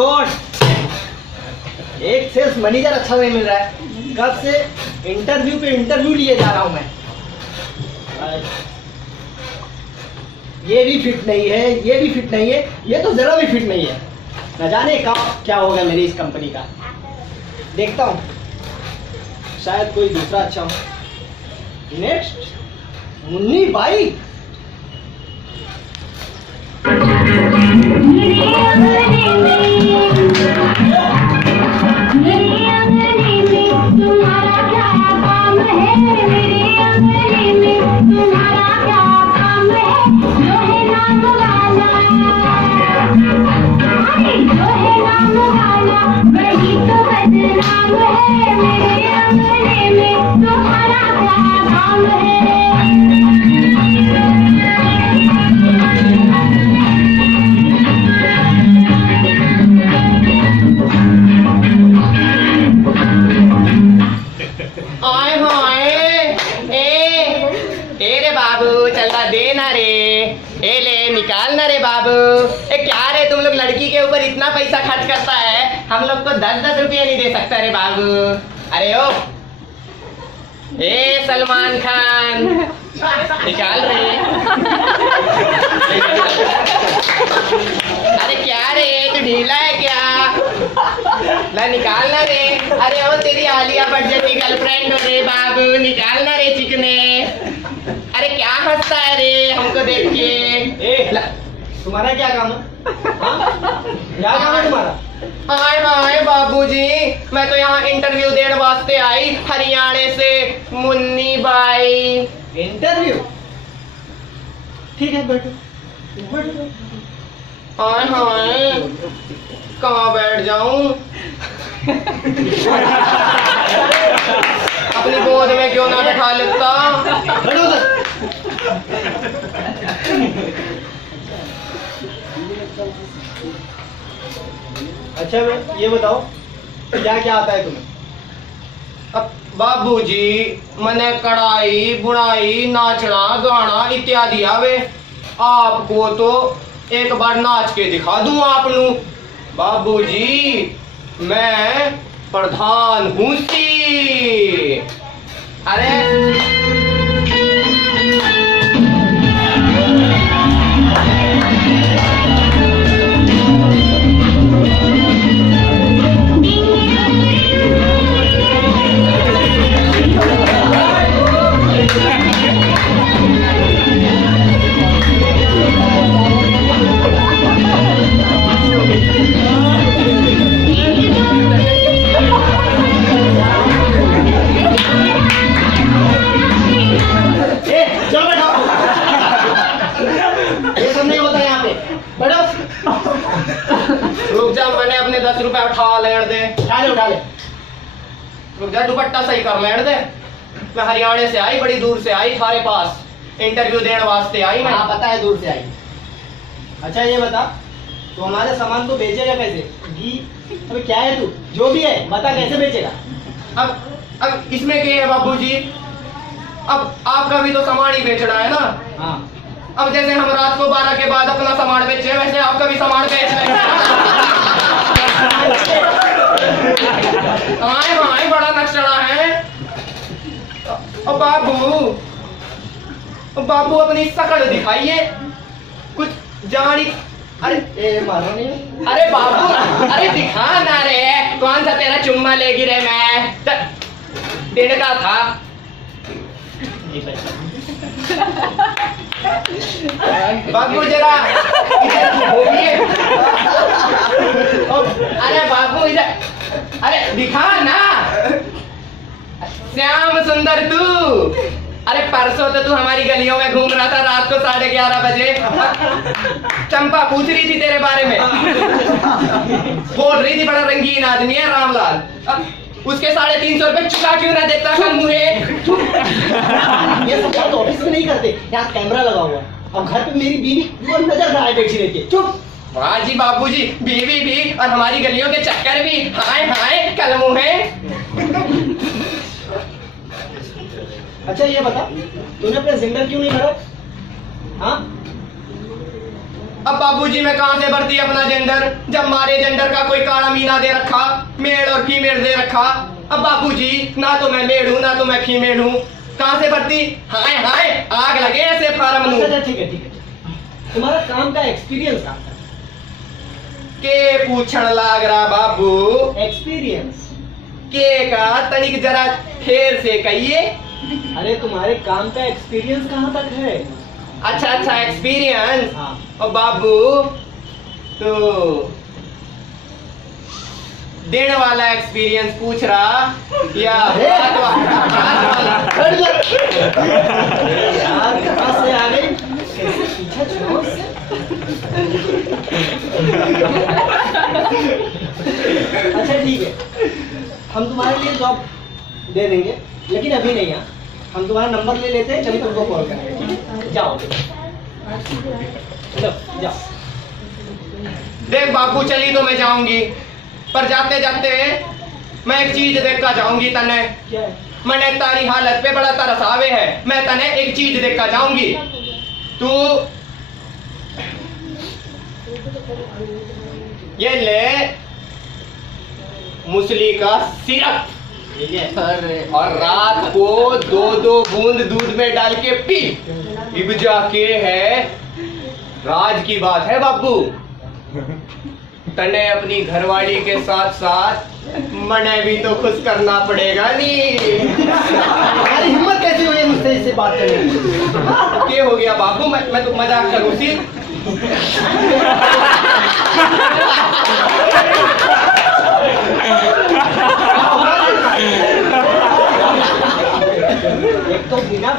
God, एक sales manager अच्छा नहीं मिल रहा है। कब से इंटरव्यू पे इंटरव्यू लिए जा रहा हूं मैं। ये भी फिट नहीं है, ये भी फिट नहीं है, ये तो जरा भी फिट नहीं है। न जाने क्या होगा मेरी इस कंपनी का। देखता हूँ, शायद कोई दूसरा अच्छा हो। नेक्स्ट मुन्नी बाई। निकालना रे बाबू। क्या रे तुम लोग लड़की के ऊपर इतना पैसा खर्च करता है, हम लोग को 10-10 रुपये नहीं दे सकता रे बाबू। अरे ओ ए सलमान खान, निकाल रे। अरे क्या रे, तू ढीला है क्या? ना निकालना रे। अरे ओ तेरी आलिया भट्ट जैसी गर्लफ्रेंड रे बाबू, निकालना रे चिकने। अरे क्या हंसता है रे हमको देख के? तुम्हारा क्या काम है? क्या काम है तुम्हारा? हाय हाय बाबूजी, मैं तो यहाँ इंटरव्यू देने वास्ते आई हरियाणा से, मुन्नी बाई। इंटरव्यू? ठीक है, बैठो। हाय हाय, कहाँ बैठ जाऊं? अपनी गोद में क्यों ना बैठा लेता? अच्छा ये बताओ, क्या क्या आता है तुम्हें? अब बाबूजी, मैंने कढ़ाई, बुनाई, नाचना, गाना इत्यादि आवे। आपको तो एक बार नाच के दिखा दूं आपनू। बाबूजी, मैं प्रधान हूँ सी। अरे रुक जा, मैंने अपने 10 रुपए उठा लेने दे। उठा ले। रुक जा, दुपट्टा सही कर लेने दे। मैं हरियाणा से आई, बड़ी दूर से आई थारे पास, इंटरव्यू देने वास्ते आई मैं। हाँ पता है, दूर से आई। अच्छा ये बता, तो हमारे सामान को बेचेगा कैसे? अबे क्या है तू? जो भी है बता, कैसे बेचेगा? अब इसमें क्या है बाबूजी? अब आपका भी तो सामान ही बेचना है ना। हाँ। अब जैसे हम रात को 12 के बाद अपना सामान बेचे, वैसे आपका भी सामान बेच रहे हैं। हाँ, बड़ा नक्शा है। अब बाबू अपनी शकल दिखाइए, कुछ जानी। अरे मारो नहीं। अरे बाबू, अरे दिखा ना रे, कौन सा तेरा चुम्मा लेगी रे? मैं दिन का था। बाबू जरा इधर घूमिए। अरे बाबू इधर, अरे दिखा ना। श्याम सुंदर तू, अरे परसों तो तू हमारी गलियों में घूम रहा था रात को 11:30 बजे। चंपा पूछ रही थी तेरे बारे में, बोल रही थी बड़ा रंगीन आदमी है रामलाल। उसके 350 रुपए चुका क्यों ना देता कल मुझे? ये सब बात ऑफिस में नहीं करते, यहाँ कैमरा लगा हुआ। अब घर पे मेरी बीवी नजर ना आए बैठी रहती है। चुप। वाह जी बाबूजी, बीवी भी और हमारी गलियों के चक्कर भी। हाय हाय कल मुहे। अच्छा ये बता, तूने अपने जिंदर क्यों नहीं भरा? हाँ अब बाबूजी मैं कहां से भरती अपना जेंडर, जब मारे जेंडर का कोई काला मीना दे रखा, मेल और फीमेल दे रखा। अब बाबूजी ना तो मैं मेल हूं ना तो मैं फीमेल हूं, कहां से भरती? हाय हाय आग लगे ऐसे फार्म नू। अच्छा ठीक है ठीक है, तुम्हारा काम का एक्सपीरियंस कहाँ था? के पूछण लाग रहा बाबू, एक्सपीरियंस के का तनिक जरा फेर से कहिए। अरे तुम्हारे काम का एक्सपीरियंस कहाँ तक है? अच्छा अच्छा एक्सपीरियंस। हाँ। और बाबू तो देने वाला एक्सपीरियंस पूछ रहा या हाथ वाला? यार कहाँ से आ गई? कैसे पीछे छोड़ से? अच्छा ठीक है, हम तुम्हारे लिए जॉब दे देंगे, लेकिन अभी नहीं। है हम तुम्हारा नंबर ले लेते हैं, कभी तुमको कॉल करेंगे, ठीक है? जाओ चलो जाओ। देख बाबू चली तो मैं जाऊंगी, पर जाते जाते मैं एक चीज देख कर जाऊंगी तने। क्या है? मैंने तारी हालत पे बड़ा तरस आवे है, मैं तने एक चीज देख कर जाऊंगी। तू ये ले मूसली का सिरप, ठीक है। और रात को 2-2 बूंद दूध में डाल के पी। इब जाके है राज की बात है बाबू, तने अपनी घरवाली के साथ साथ मने भी तो खुश करना पड़ेगा नी। तुम्हारी हिम्मत कैसी हुई है मुझसे इससे बात करने की? क्या हो गया बाबू, मैं तो मजाक करूं सी। एक तो बिना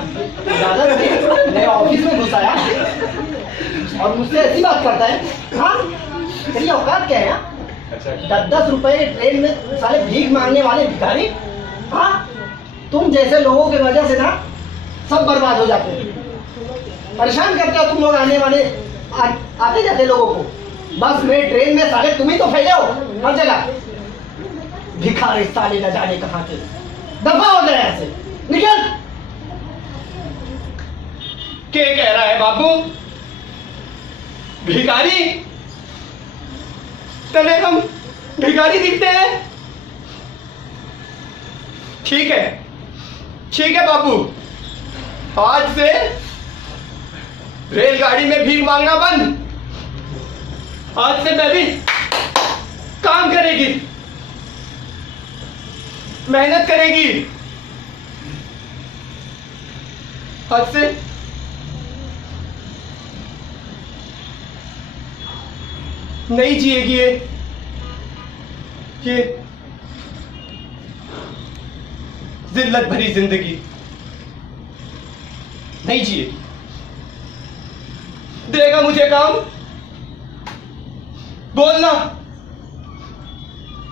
इजाजत के मेरे ऑफिस में घुस आया और मुझसे ऐसी बात करता है। हाँ तेरी औकात क्या है? 10-10 रुपए ट्रेन में साले भीख मांगने वाले भिखारी। हाँ तुम जैसे लोगों की वजह से ना सब बर्बाद हो जाते हैं। परेशान करते हो तुम लोग आने वाले आते जाते लोगों को। बस में ट्रेन में साले तुम ही तो फैले हो हर जगह। भिखारी साले न जाने कहाँ के। दफा हो जाए ऐसे, निकल। क्या कह रहा है बाबू? भिखारी? तने हम भिखारी दिखते हैं? ठीक है बाबू, आज से रेलगाड़ी में भीख मांगना बंद। आज से मैं भी काम करेगी, मेहनत करेगी। आज से नहीं जिएगी ये जिल्लत भरी जिंदगी, नहीं जिएगी। देगा मुझे काम, बोलना,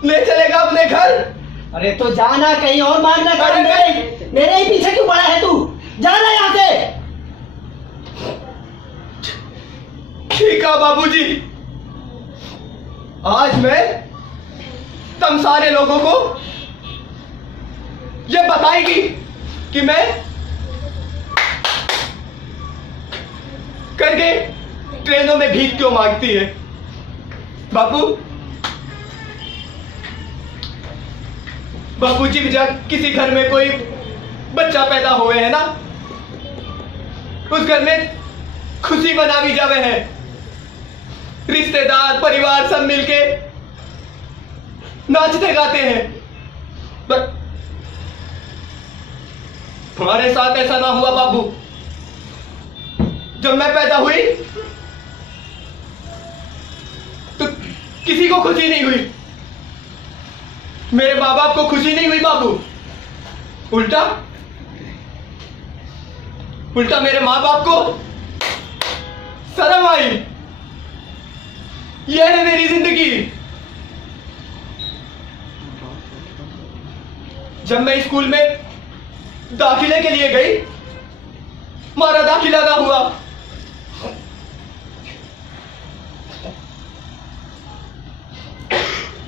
ले चलेगा अपने घर। अरे तो जाना कहीं और मारना कर। अरे मेरे ही पीछे क्यों पड़ा है तू? जाना यहाँ से। ठीक है बाबूजी, आज मैं तुम सारे लोगों को ये बताएगी कि मैं करके ट्रेनों में भीख क्यों मांगती है। बाबूजी भी जब किसी घर में कोई बच्चा पैदा हुए है ना, उस घर में खुशी मना भी जावे है। रिश्तेदार परिवार सब मिलके नाचते गाते हैं। पर हमारे साथ ऐसा ना हुआ बाबू। जब मैं पैदा हुई तो किसी को खुशी नहीं हुई, मेरे माँ बाप को खुशी नहीं हुई बाबू। उल्टा मेरे माँ बाप को शर्म आई। यह है मेरी जिंदगी। जब मैं स्कूल में दाखिले के लिए गई, हमारा दाखिला ना हुआ।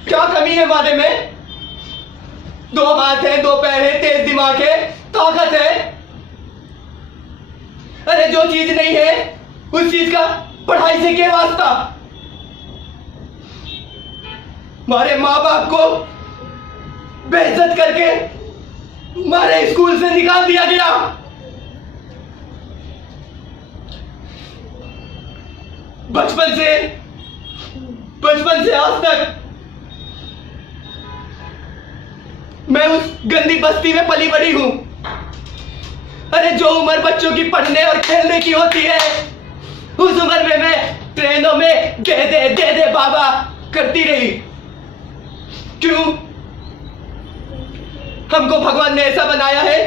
क्या कमी है माने में? 2 हाथ है, 2 पैर है, तेज दिमाग है, ताकत है। अरे जो चीज नहीं है उस चीज का पढ़ाई से क्या वास्ता? हमारे माँ बाप को बेइज्जत करके हमारे स्कूल से निकाल दिया गया। बचपन से आज तक मैं उस गंदी बस्ती में पली बड़ी हूं। अरे जो उम्र बच्चों की पढ़ने और खेलने की होती है, उस उम्र में मैं ट्रेनों में दे दे बाबा करती रही। क्यों? हमको भगवान ने ऐसा बनाया है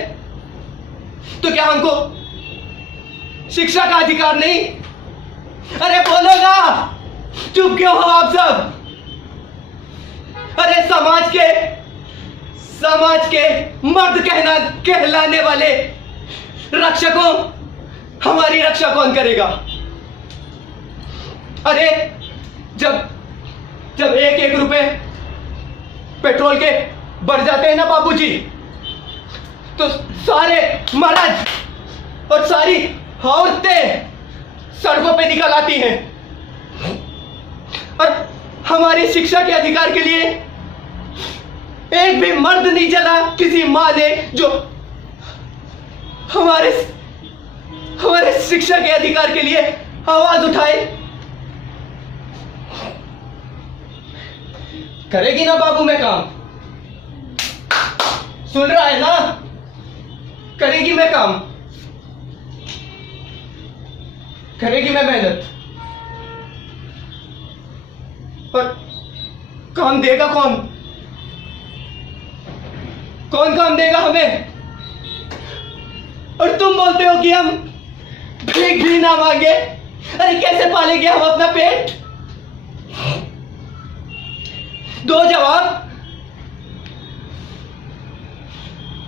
तो क्या हमको शिक्षा का अधिकार नहीं? अरे बोलो ना, चुप क्यों हो आप सब? अरे समाज के मर्द कहलाने वाले रक्षकों, हमारी रक्षा कौन करेगा? अरे जब एक रुपए पेट्रोल के बढ़ जाते हैं ना बाबूजी, तो सारे मर्द और सारी औरतें सड़कों पे निकल आती हैं। और हमारी शिक्षा के अधिकार के लिए एक भी मर्द नहीं चला, किसी मां ने जो हमारे शिक्षा के अधिकार के लिए आवाज उठाए। करेगी ना बाबू मैं काम? सुन रहा है ना? करेगी मैं काम, करेगी मैं मेहनत, पर काम देगा कौन? कौन काम देगा हमें? और तुम बोलते हो कि हम भीख भी ना मांगे। अरे कैसे पालेंगे हम अपना पेट? दो जवाब,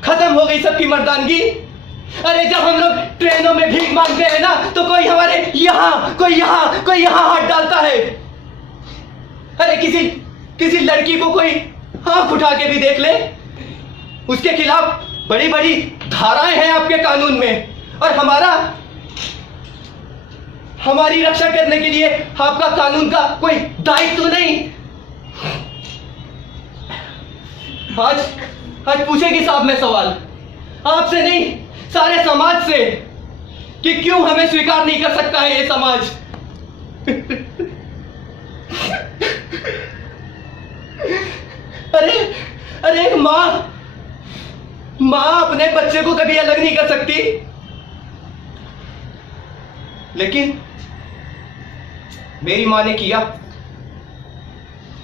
खत्म हो गई सबकी मर्दानगी। अरे जब हम लोग ट्रेनों में भीख मांगते हैं ना, तो कोई हमारे कोई यहां हाथ डालता है। अरे किसी लड़की को कोई आंख उठा के भी देख ले, उसके खिलाफ बड़ी बड़ी धाराएं हैं आपके कानून में। और हमारी रक्षा करने के लिए आपका कानून का कोई दायित्व तो नहीं। आज पूछेगी साहब मैं सवाल आपसे नहीं, सारे समाज से, कि क्यों हमें स्वीकार नहीं कर सकता है ये समाज? अरे एक मां अपने बच्चे को कभी अलग नहीं कर सकती, लेकिन मेरी मां ने किया।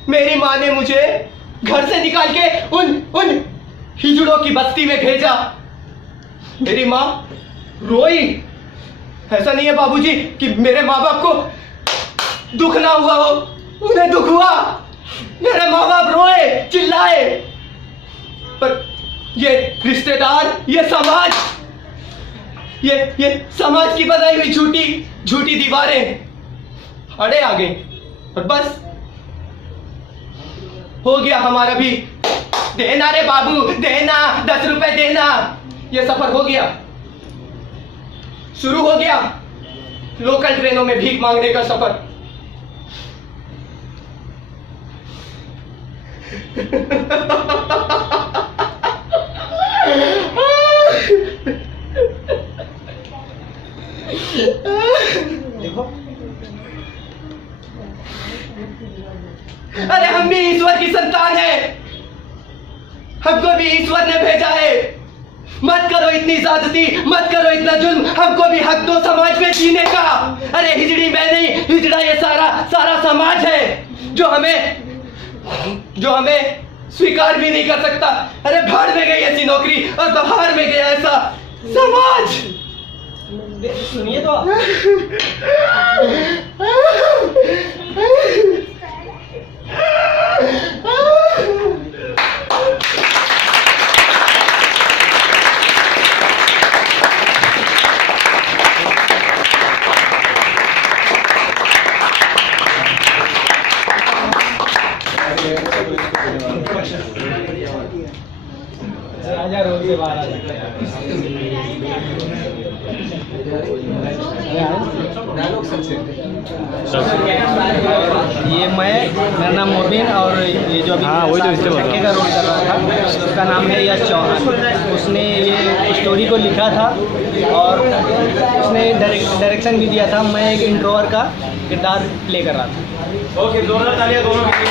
मेरी मां ने मुझे घर से निकाल के उन हिजड़ों की बस्ती में भेजा। मेरी मां रोई। ऐसा नहीं है बाबूजी कि मेरे माँ बाप को दुख ना हुआ हो, उन्हें दुख हुआ। मेरे माँ बाप रोए, चिल्लाए, पर ये रिश्तेदार, ये समाज, ये समाज की बनाई हुई झूठी दीवारें अड़े आ गई। और बस हो गया हमारा भी। देना रे बाबू, देना, 10 रुपए देना। ये सफर हो गया, शुरू हो गया लोकल ट्रेनों में भीख मांगने का सफर। देखो, अरे हम भी ईश्वर की संतान है, हमको भी ईश्वर ने भेजा है। मत करो इतनी ज्यादती, मत करो इतना जुल्म, हमको भी हक दो समाज में जीने का। अरे हिजड़ी मैं नहीं, हिजड़ा ये सारा समाज है जो हमें स्वीकार भी नहीं कर सकता। अरे भाड़ में गई ऐसी नौकरी और बहार में गया ऐसा समाज। सुनिए तो आप। राजा रोज के बाहर आ जाता है। ये मेरा नाम मोबिन और ये जो अभी हाँ, वही तो इससे बोल रहा हूँ। चक्के का रोल कर रहा था उसका नाम है यश चौहान। उसने ये स्टोरी को लिखा था और उसने डायरेक्शन भी दिया था। मैं एक इंट्रोवर का किरदार प्ले कर रहा था। ओके, जोरदार तालियां दोनों के लिए।